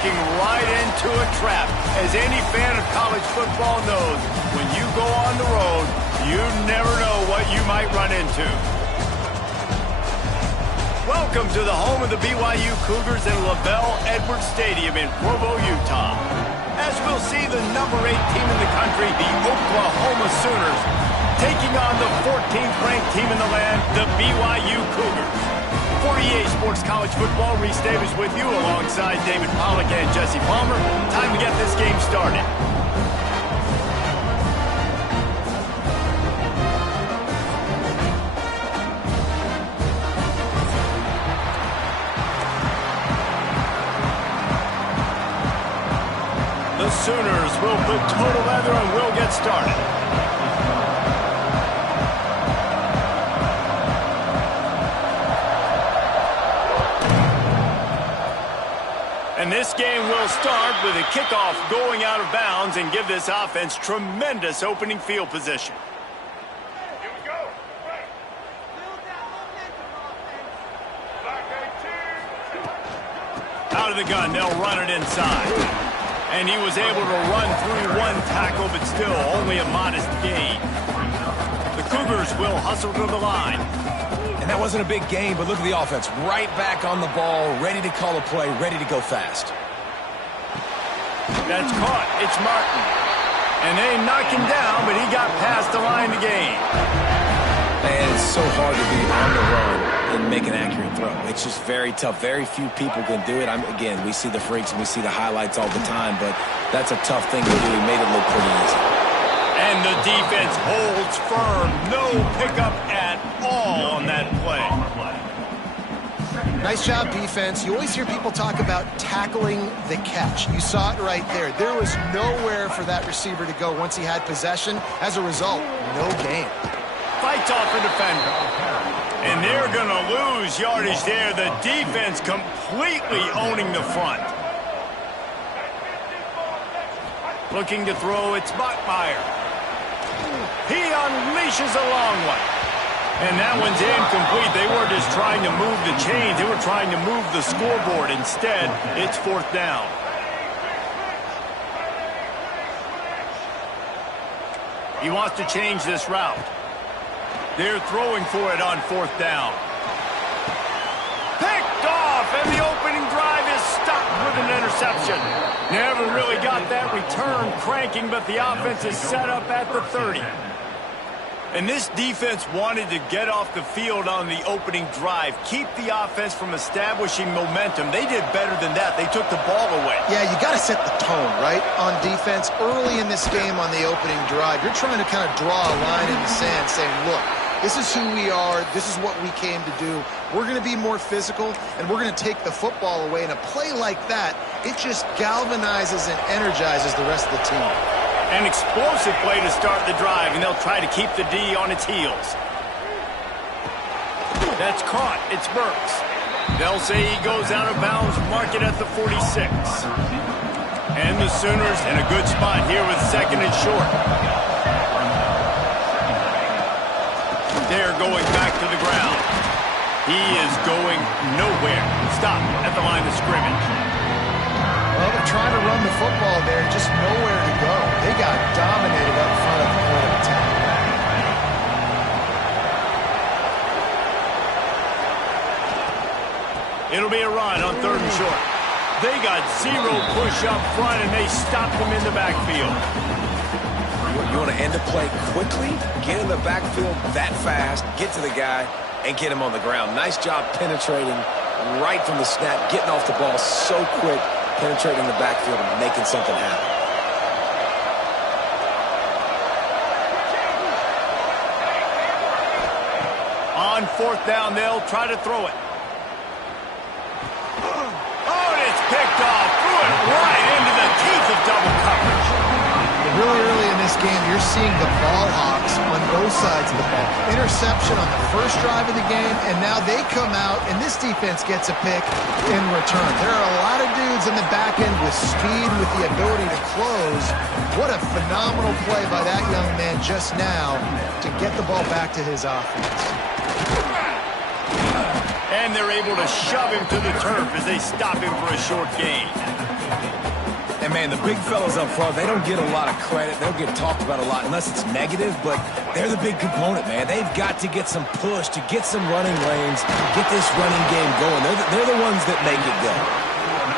walking right into a trap. As any fan of college football knows, when you go on the road, you never know what you might run into. Welcome to the home of the BYU Cougars in LaBelle Edwards Stadium in Provo, Utah. As we'll see the number 8 team in the country, the Oklahoma Sooners, taking on the 14th ranked team in the land, the BYU Cougars. For EA Sports College Football, Reese Davis with you alongside David Pollack and Jesse Palmer. Time to get this game started. The Sooners will put total leather and will get started. And this game will start with a kickoff going out of bounds and give this offense tremendous opening field position. Here we go. Right. Out of the gun, they'll run it inside. And he was able to run through one tackle, but still only a modest gain. The Cougars will hustle to the line. And that wasn't a big gain, but look at the offense. Right back on the ball, ready to call a play, ready to go fast. That's caught. It's Martin. And they knock him down, but he got past the line to gain. Man, it's so hard to be on the run and make an accurate throw. It's just very tough. Very few people can do it. Again, we see the freaks and we see the highlights all the time, but that's a tough thing to do. He made it look pretty easy. And the defense holds firm. No pickup at all on that play. Nice job, defense. You always hear people talk about tackling the catch. You saw it right there. There was nowhere for that receiver to go once he had possession. As a result, no gain. Fights off a defender. And they're going to lose yardage there. The defense completely owning the front. Looking to throw, it's Bachmeier. He unleashes a long one. And that one's incomplete. They weren't just trying to move the chains. They were trying to move the scoreboard. Instead, it's 4th down. He wants to change this route. They're throwing for it on 4th down. Picked off, and the opening drive is stopped with an interception. Never really got that return cranking, but the offense is set up at the 30. And this defense wanted to get off the field on the opening drive, keep the offense from establishing momentum. They did better than that. They took the ball away. Yeah, you got to set the tone, right, on defense. Early in this game on the opening drive, you're trying to kind of draw a line in the sand saying, look, this is who we are. This is what we came to do. We're going to be more physical, and we're going to take the football away. And a play like that, it just galvanizes and energizes the rest of the team. An explosive play to start the drive, and they'll try to keep the D on its heels. That's caught. It's Burks. They'll say he goes out of bounds, mark it at the 46. And the Sooners in a good spot here with 2nd and short. They're going back to the ground. He is going nowhere. Stop at the line of scrimmage. Well, they're trying to run the football there, just nowhere to go. They got dominated up front at the point of attack. It'll be a run on 3rd and short. They got 0 push up front, and they stopped them in the backfield. You want to end the play quickly, get in the backfield that fast, get to the guy, and get him on the ground. Nice job penetrating right from the snap, getting off the ball so quick, penetrating the backfield and making something happen. On 4th down, they'll try to throw it. Oh, and it's picked off. Threw it right into the teeth of double coverage. Really early in this game, you're seeing the ball hawks on both sides of the ball. Interception on the first drive of the game, and now they come out, and this defense gets a pick in return. There are a lot of dudes in the back end with speed, with the ability to close. What a phenomenal play by that young man just now to get the ball back to his offense. And they're able to shove him to the turf as they stop him for a short gain. And, man, the big fellas up front, they don't get a lot of credit. They'll get talked about a lot unless it's negative, but they're the big component, man. They've got to get some push, to get some running lanes, get this running game going. They're the ones that make it go.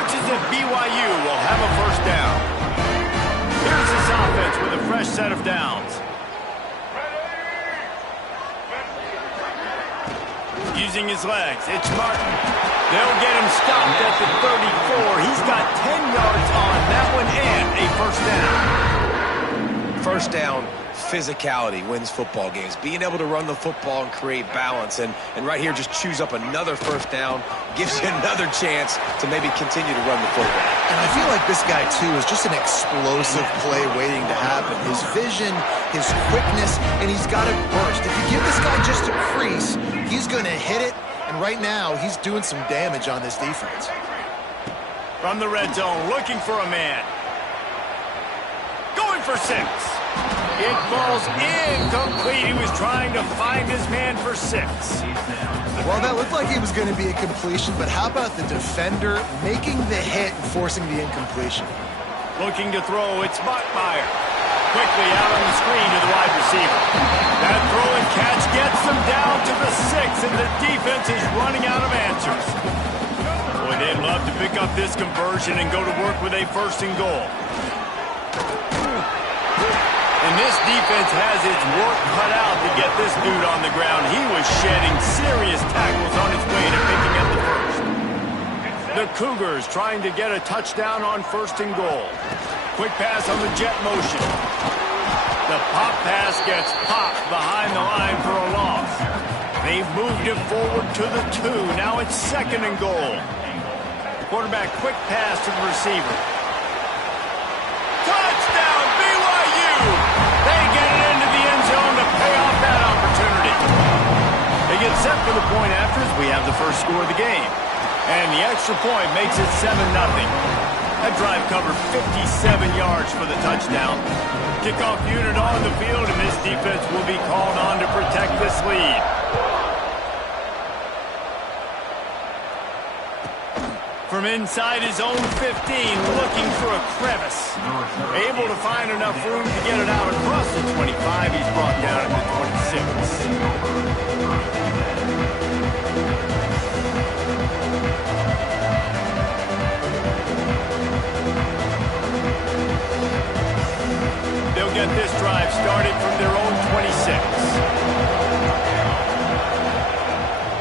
Which is if BYU will have a first down. Here's this offense with a fresh set of downs. Using his legs, it's Martin. They'll get him stopped at the 34. He's got 10 yards on that one and a first down. First down, physicality wins football games. Being able to run the football and create balance. And right here, just choose up another first down, gives you another chance to maybe continue to run the football. And I feel like this guy, too, is just an explosive play waiting to happen. His vision, his quickness, and he's got it burst. If you give this guy just a crease, he's going to hit it. And right now, he's doing some damage on this defense. From the red zone, looking for a man. Going for 6. It falls incomplete. He was trying to find his man for 6. Well, that looked like he was going to be a completion, but how about the defender making the hit and forcing the incompletion? Looking to throw, it's Bachmeier. Quickly out on the screen to the wide receiver. That throw and catch gets them down to the 6, and the defense is running out of answers. Boy, they'd love to pick up this conversion and go to work with a first and goal. And this defense has its work cut out to get this dude on the ground. He was shedding serious tackles on his way to picking up the first. The Cougars trying to get a touchdown on first and goal. Quick pass on the jet motion. The pop pass gets popped behind the line for a loss. They've moved it forward to the 2. Now it's second and goal. Quarterback quick pass to the receiver. Touchdown, BYU! They get it into the end zone to pay off that opportunity. They get set for the point after as we have the first score of the game. And the extra point makes it 7-0. That drive covered 57 yards for the touchdown. Kickoff unit on the field, and this defense will be called on to protect this lead. From inside his own 15, looking for a crevice. Able to find enough room to get it out across the 25. He's brought down at the 26. They'll get this drive started from their own 26.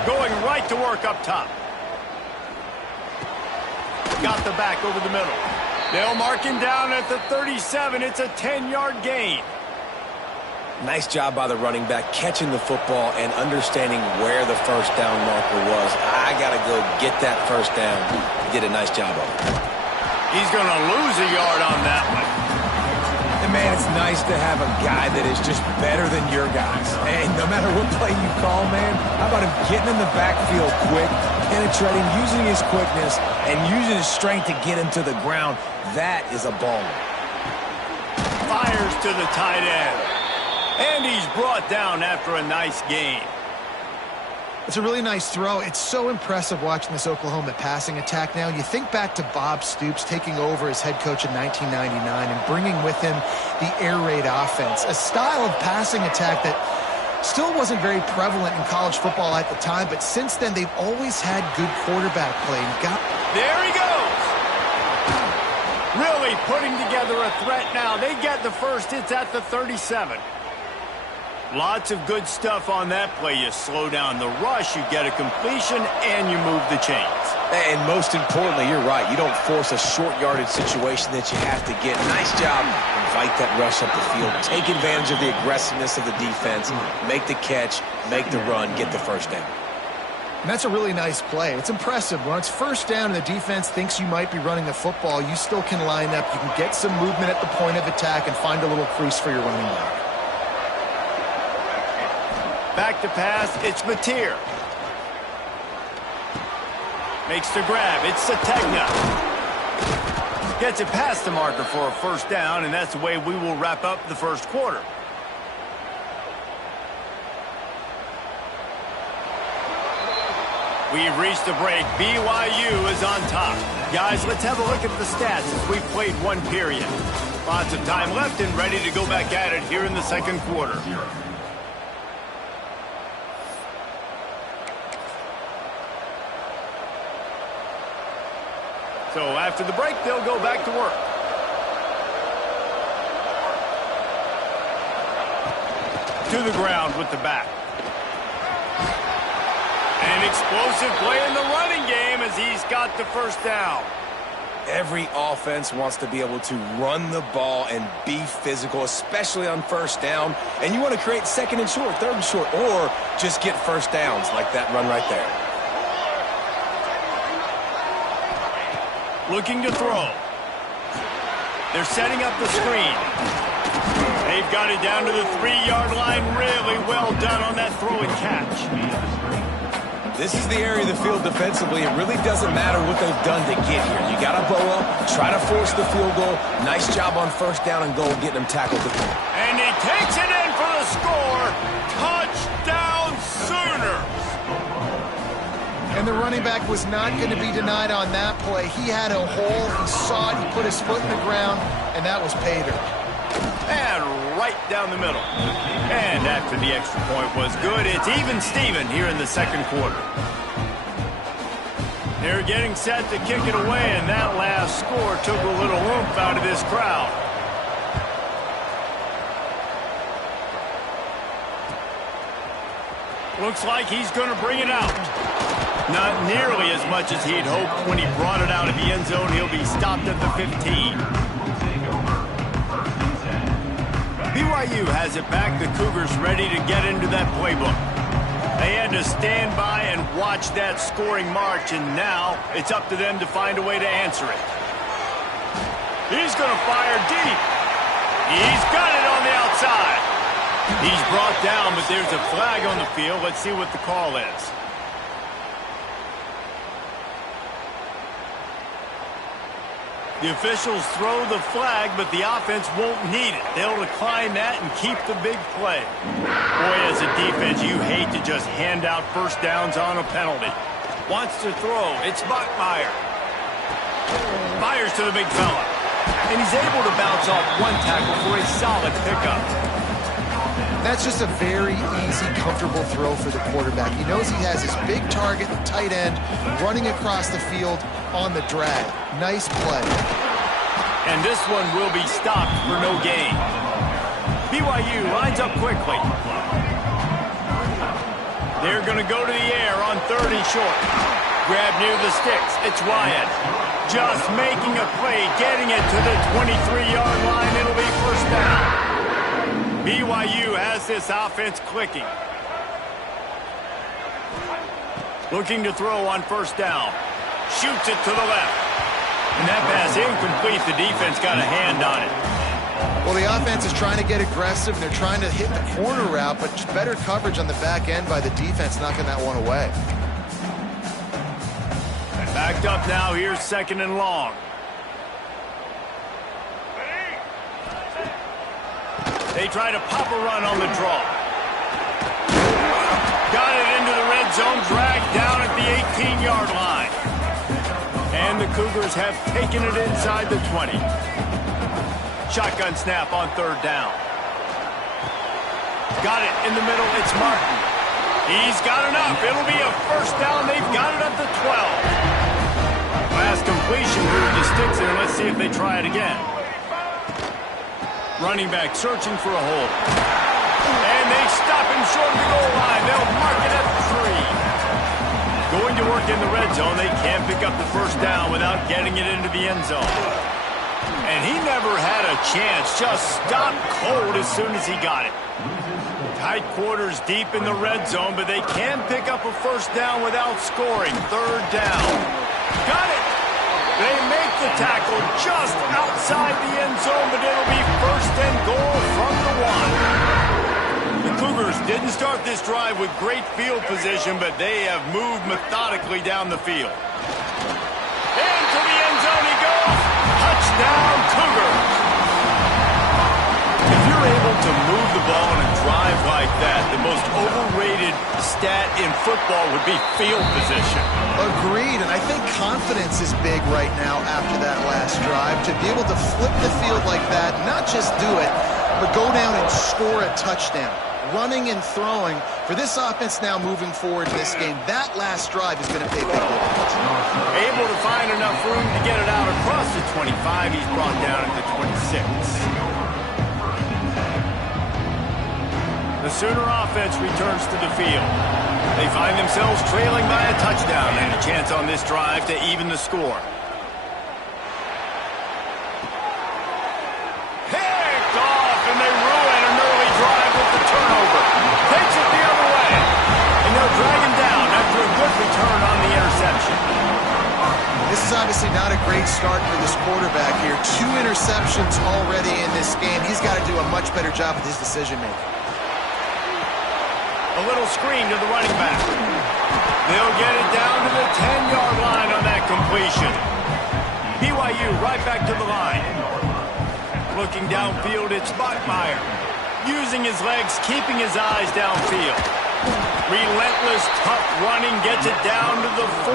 Going right to work up top. Got the back over the middle. They'll mark him down at the 37. It's a 10-yard gain. Nice job by the running back, catching the football and understanding where the first down marker was. I got to go get that first down. He did a nice job of it. He's going to lose a yard on that one. And, man, it's nice to have a guy that is just better than your guys. And no matter what play you call, man, how about him getting in the backfield quick, penetrating, using his quickness, and using his strength to get him to the ground. That is a baller. Fires to the tight end. And he's brought down after a nice gain. It's a really nice throw. It's so impressive watching this Oklahoma passing attack now. You think back to Bob Stoops taking over as head coach in 1999 and bringing with him the air raid offense, a style of passing attack that still wasn't very prevalent in college football at the time, but since then they've always had good quarterback play. There he goes. Really putting together a threat now. They get the first. It's at the 37. Lots of good stuff on that play. You slow down the rush, you get a completion, and you move the chains. And most importantly, you're right. You don't force a short yardage situation that you have to get. Nice job. Invite that rush up the field. Take advantage of the aggressiveness of the defense. Make the catch, make the run, get the first down. And that's a really nice play. It's impressive. When it's first down and the defense thinks you might be running the football, you still can line up. You can get some movement at the point of attack and find a little crease for your running back. Back to pass, it's Mateer. Makes the grab, it's Sategna. Gets it past the marker for a first down, and that's the way we will wrap up the first quarter. We've reached the break. BYU is on top. Guys, let's have a look at the stats as we've played one period. Lots of time left and ready to go back at it here in the second quarter. So after the break, they'll go back to work. To the ground with the back. An explosive play in the running game as he's got the first down. Every offense wants to be able to run the ball and be physical, especially on first down. And you want to create second and short, third and short, or just get first downs like that run right there. Looking to throw. They're setting up the screen. They've got it down to the 3-yard line. Really well done on that throw and catch. This is the area of the field defensively. It really doesn't matter what they've done to get here. You got to bow up, try to force the field goal. Nice job on first down and goal, getting them tackled at the point. And he takes it in for the score. Touchdown Sooners. And the running back was not going to be denied on that play. He had a hole. He saw it. He put his foot in the ground, and that was pay dirt. And right down the middle. And after the extra point was good, it's even Steven here in the second quarter. They're getting set to kick it away, and that last score took a little oomph out of this crowd. Looks like he's going to bring it out. Not nearly as much as he'd hoped when he brought it out of the end zone. He'll be stopped at the 15. BYU has it back. The Cougars ready to get into that playbook. They had to stand by and watch that scoring march, and now it's up to them to find a way to answer it. He's going to fire deep. He's got it on the outside. He's brought down, but there's a flag on the field. Let's see what the call is. The officials throw the flag, but the offense won't need it. They'll decline that and keep the big play. Boy, as a defense, you hate to just hand out first downs on a penalty. Wants to throw. It's Bachmeier. Fires to the big fella. And he's able to bounce off one tackle for a solid pickup. That's just a very easy, comfortable throw for the quarterback. He knows he has his big target, the tight end, running across the field on the drag. Nice play. And this one will be stopped for no gain. BYU lines up quickly. They're going to go to the air on 3rd and short. Grab near the sticks. It's Wyatt. Just making a play, getting it to the 23-yard line. It'll be first down. BYU has this offense clicking. Looking to throw on first down. Shoots it to the left. And that pass incomplete. The defense got a hand on it. Well, the offense is trying to get aggressive, and they're trying to hit the corner route, but just better coverage on the back end by the defense, knocking that one away. Backed up now. Here's 2nd and long. They try to pop a run on the draw. Got it into the red zone, dragged down at the 18-yard line. And the Cougars have taken it inside the 20. Shotgun snap on 3rd down. Got it in the middle. It's Martin. He's got enough. It'll be a first down. They've got it at the 12. Last completion moved to Stinson. Let's see if they try it again. Running back searching for a hole. And they stop him short of the goal line. They'll mark it at the 3. Going to work in the red zone. They can't pick up the first down without getting it into the end zone. And he never had a chance. Just stopped cold as soon as he got it. Tight quarters deep in the red zone, but they can pick up a first down without scoring. 3rd down. Got it. They make the tackle just outside the end zone, but it'll be 1st and goal from the 1. The Cougars didn't start this drive with great field position, but they have moved methodically down the field. Into the end zone he goes. Touchdown, Cougars. If you're able to move the ball in a drive like that, the most overrated stat in football would be field position. Agreed, and I think confidence is big right now after that last drive. To be able to flip the field like that, not just do it, but go down and score a touchdown. Running and throwing for this offense now moving forward in this game, that last drive is going to pay big dividends. Able to find enough room to get it out across the 25. He's brought down at the 26. The Sooner offense returns to the field. They find themselves trailing by a touchdown and a chance on this drive to even the score. Picked off, and they ruin an early drive with the turnover. Takes it the other way, and they'll drag him down after a good return on the interception. This is obviously not a great start for this quarterback here. 2 interceptions already in this game. He's got to do a much better job with his decision-making. A little screen to the running back. They'll get it down to the 10-yard line on that completion. BYU right back to the line. Looking downfield, it's Bachmeier. Using his legs, keeping his eyes downfield. Relentless, tough running, gets it down to the 4.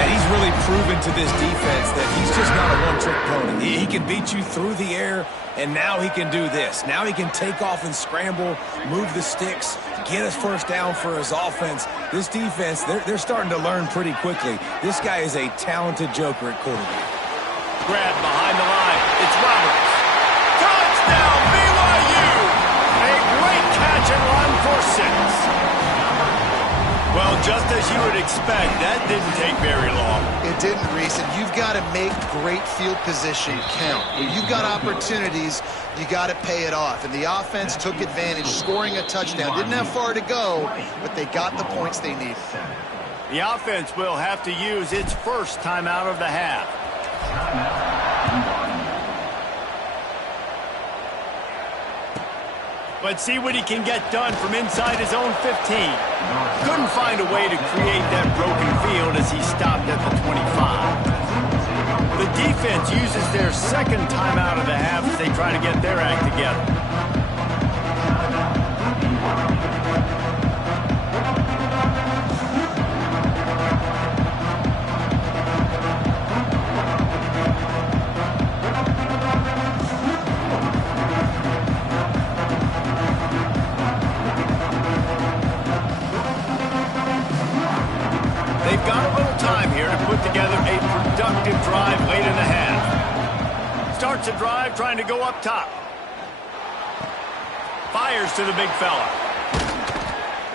And he's really proven to this defense that he's just not a one-trick pony. He can beat you through the air, and now he can do this. Now he can take off and scramble, move the sticks, get us first down for his offense. This defense, they're starting to learn pretty quickly. This guy is a talented joker at quarterback. Grab behind the line. It's Roberts. Touchdown, BYU! A great catch and run for 6. Well, just as you would expect, that didn't take very long. It didn't, Reese, and you've got to make great field position count. When you've got opportunities, you got to pay it off. And the offense took advantage, scoring a touchdown. Didn't have far to go, but they got the points they needed. The offense will have to use its first timeout of the half. Let's see what he can get done from inside his own 15. Couldn't find a way to create that broken field as he stopped at the 25. The defense uses their second timeout of the half as they try to get their act together. They've got a little time here to put together a productive drive late in the half. Starts a drive trying to go up top. Fires to the big fella.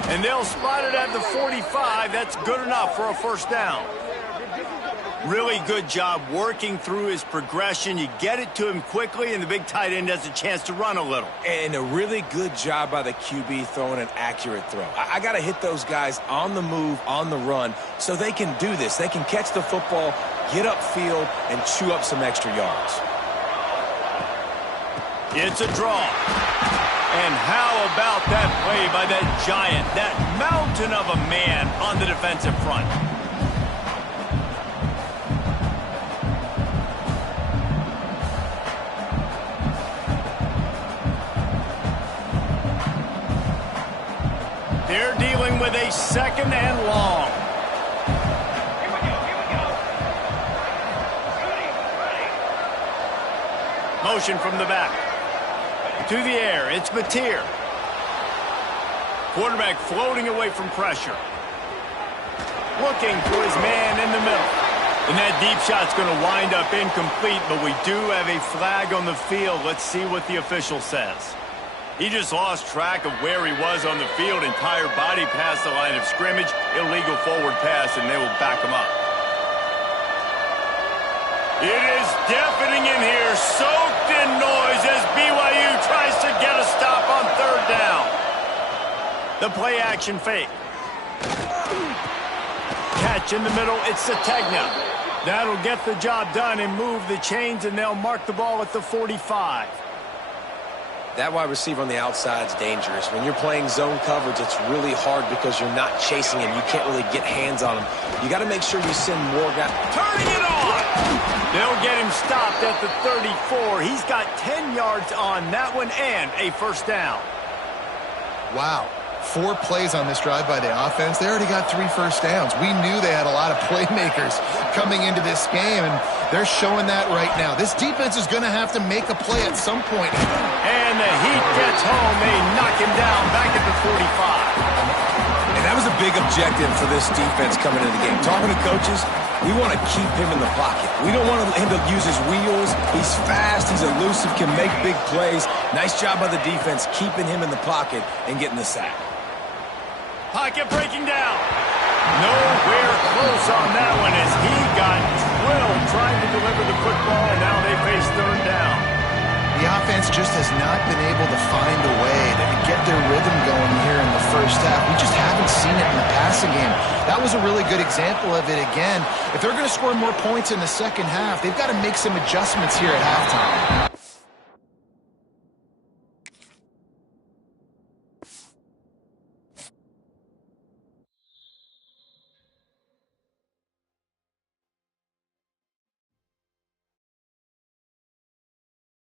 And they'll spot it at the 45. That's good enough for a first down. Really good job working through his progression. You get it to him quickly, and the big tight end has a chance to run a little. And a really good job by the QB throwing an accurate throw. I got to hit those guys on the move, on the run, so they can do this. They can catch the football, get upfield, and chew up some extra yards. It's a draw. And how about that play by that giant, that mountain of a man on the defensive front? They're dealing with a second and long. Here we go. Ready. Motion from the back. To the air, it's Mateer. Quarterback floating away from pressure. Looking for his man in the middle. And that deep shot's going to wind up incomplete, but we do have a flag on the field. Let's see what the official says. He just lost track of where he was on the field. Entire body past the line of scrimmage. Illegal forward pass, and they will back him up. It is deafening in here, soaked in noise as BYU tries to get a stop on third down. The play action fake. Catch in the middle, it's Sategna. That'll get the job done and move the chains, and they'll mark the ball at the 45. That wide receiver on the outside is dangerous. When you're playing zone coverage, it's really hard because you're not chasing him. You can't really get hands on him. You got to make sure you send more guys. Turning it on! They'll get him stopped at the 34. He's got 10 yards on that one and a first down. Wow. 4 plays on this drive by the offense. They already got 3 first downs. We knew they had a lot of playmakers coming into this game, and they're showing that right now. This defense is going to have to make a play at some point. And the heat gets home. They knock him down back at the 45. And that was a big objective for this defense coming into the game. Talking to coaches, we want to keep him in the pocket. We don't want him to use his wheels. He's fast, he's elusive, can make big plays. Nice job by the defense keeping him in the pocket and getting the sack. Pocket breaking down. Nowhere close on that one as he got drilled trying to deliver the football, and now they face third down. The offense just has not been able to find a way to get their rhythm going here in the first half. We just haven't seen it in the passing game. That was a really good example of it again. If they're going to score more points in the second half, they've got to make some adjustments here at halftime.